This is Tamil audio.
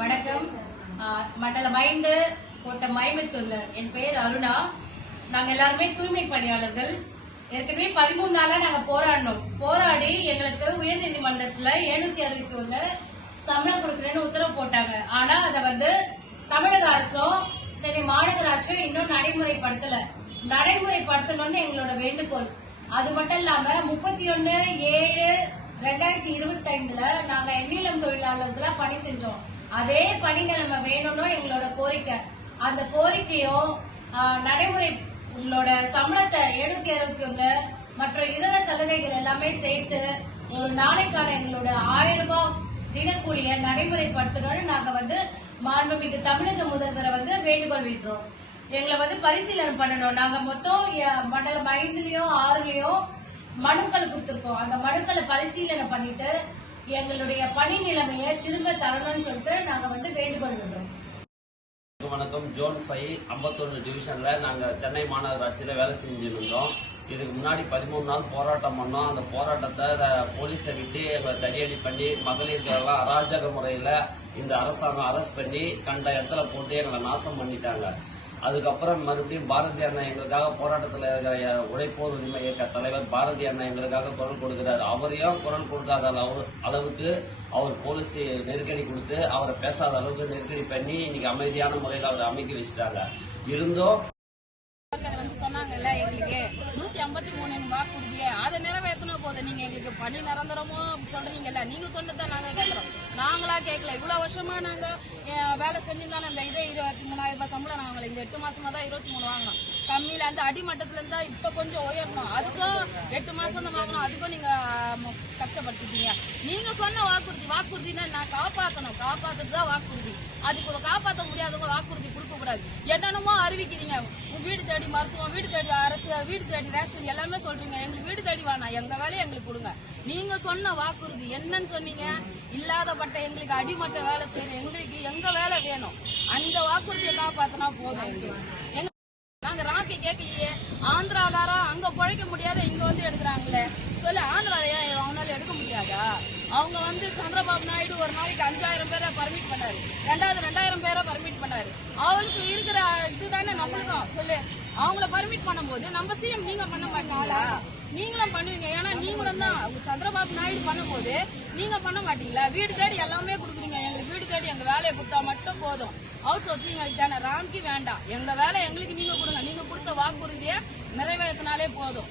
வணக்கம். மண்டலம் 5 கோட்ட மைமத்துள்ள என் பெயர் அருணா. நாங்க எல்லாருமே தூய்மை பணியாளர்கள். ஏற்கனவே 13 நாளா நாங்க போராடி எங்களுக்கு உயர்நீதிமன்றத்துல 761 சம்பளம் கொடுக்கணும்னு உத்தரவு போட்டாங்க. ஆனா அதை தமிழக அரசும் சென்னை மாநகராட்சியும் இன்னும் நடைமுறைப்படுத்தணும்னு எங்களோட வேண்டுகோள். அது மட்டும் இல்லாம 31/7/2025 நாங்க எண்ணிலம் தொழிலாளர்களா பணி செஞ்சோம். அதே பணி நிலைமை வேணும்னு எங்களோட கோரிக்கை. அந்த கோரிக்கையும் நடைமுறை உங்களோட சம்பளத்தை 761 மற்ற இதர சலுகைகள் எல்லாமே சேர்த்து ஒரு நாளைக்கான எங்களோட 1000 ரூபாய் தினக்கூலியை நடைமுறைப்படுத்தணும்னு நாங்க மாண்புமிகு தமிழக முதல்வரை வேண்டுகோள் விடுறோம். எங்களை பரிசீலனை பண்ணணும். நாங்க மொத்தம் மண்டலம் 5லயும் 6லயும் மனுக்கள் கொடுத்திருக்கோம். அந்த மனுக்களை பரிசீலனை பண்ணிட்டு எங்களுடைய பணி நிலைமையை திரும்ப தரணும்னு சொல்லிட்டு நாங்க வேண்டுகோள் விடுறோம். வணக்கம். ஜோன் 5 51 டிவிஷன்ல நாங்க சென்னை மாநகராட்சியில வேலை செஞ்சிருந்தோம். இதுக்கு முன்னாடி 13 நாள் போராட்டம் பண்ணோம். அந்த போராட்டத்தை போலீஸை விட்டு எங்களை தடியடி பண்ணி மகளிர்களெல்லாம் அராஜக முறையில இந்த அரசாங்கம் அரெஸ்ட் பண்ணி கண்ட இடத்துல போட்டு எங்களை நாசம் பண்ணிட்டாங்க. அதுக்கப்புறம் மறுபடியும் பாரதி அண்ணா எங்களுக்காக போராட்டத்தில் இருக்கிற உழைப்போர் உரிமை இயக்க தலைவர் பாரதி அண்ணா எங்களுக்காக குரல் கொடுக்கிறார். அவரையும் குரல் கொடுக்காத அளவுக்கு அவர் போலீஸ் நெருக்கடி கொடுத்து அவரை பேசாத அளவுக்கு நெருக்கடி பண்ணி இன்னைக்கு அமைதியான முறையில் அவரை அமைக்க வச்சுட்டாங்க. இருந்தும் சொன்னாங்கல்ல எங்களுக்கு 153 வாக்குறுதிய அதை நிறைவேற்றினா போதும். நீங்க எங்களுக்கு பணி நிரந்தரமோ சொல்றீங்கல்ல, நீங்க சொன்னதான் நாங்க கேட்கிறோம். நாங்களா கேட்கல. இவ்வளவு வருஷமா நாங்க வேலை செஞ்சிருந்தாலும் இந்த இதே 23,000 ரூபாய் சம்பளம் நாங்கள இந்த 8 மாசமா தான் 23 வாங்கணும். கம்மியில அந்த அடிமட்டத்துல இருந்தா இப்ப கொஞ்சம் உயரணும். அதுக்கும் 8 மாசம் தான் வாங்கணும். அதுக்கும் நீங்க கஷ்டப்படுத்திட்டீங்க. நீங்க சொன்ன வாக்குறுதினா நான் காப்பாத்துறதுதான் வாக்குறுதி. அதுக்கு காப்பாற்ற முடியாதவங்க வாக்குறுதி கொடுக்க கூடாது. என்னென்னமோ அறிவிக்கிறீங்க. வீடு தேடி மருத்துவம், வீடு தேடி அரசு, வீடு தேடி ரேஷன் எல்லாமே சொல்றீங்க. எங்களுக்கு வீடு தேடி வேணாம், எங்க வேலையை எங்களுக்கு கொடுங்க. நீங்க சொன்ன வாக்குறுதி என்னன்னு சொன்னீங்க? இல்லாதப்பட்ட எங்களுக்கு அடிமட்ட வேலை செய்யணும், எங்களுக்கு எங்க வேலை வேணும். அந்த வாக்குறுதியை காப்பாத்தினா போதும். நாங்க ராக்கி கேட்கலையே. ஆந்திராகாரம் அங்க பழைக்க முடியாத இங்க எடுக்கிறாங்களே சொல்லி ஆந்திரா அவனால எடுக்க முடியாதா? அவங்க சந்திரபாபு நாயுடு ஒரு நாளைக்கு 5000 பேரை பர்மிட் பண்ணாரு. 2000 பேரை பர்மிட் பண்ணாரு. அவளுக்கு இருக்கிற இதுதானே நம்மளுக்கும் சொல்லு. அவங்கள பர்மிட் பண்ணும்போது நம்ம சிஎம் நீங்க பண்ண மாட்டீங்களா? நீங்களும் பண்ணுவீங்க. ஏன்னா நீங்களும் தான் சந்திரபாபு நாயுடு பண்ணும்போது நீங்க பண்ண மாட்டீங்களா? வீடு தேடி எல்லாமே கொடுக்குறீங்க. எங்களுக்கு வீடு தேடி எங்க வேலையை கொடுத்தா மட்டும் போதும். அவுட் சோர்சிங் தானே, ராம்கி வேண்டாம். எங்க வேலை எங்களுக்கு நீங்க கொடுங்க. நீங்க கொடுத்த வாக்குறுதியை நிறைவேற்றினாலே போதும்.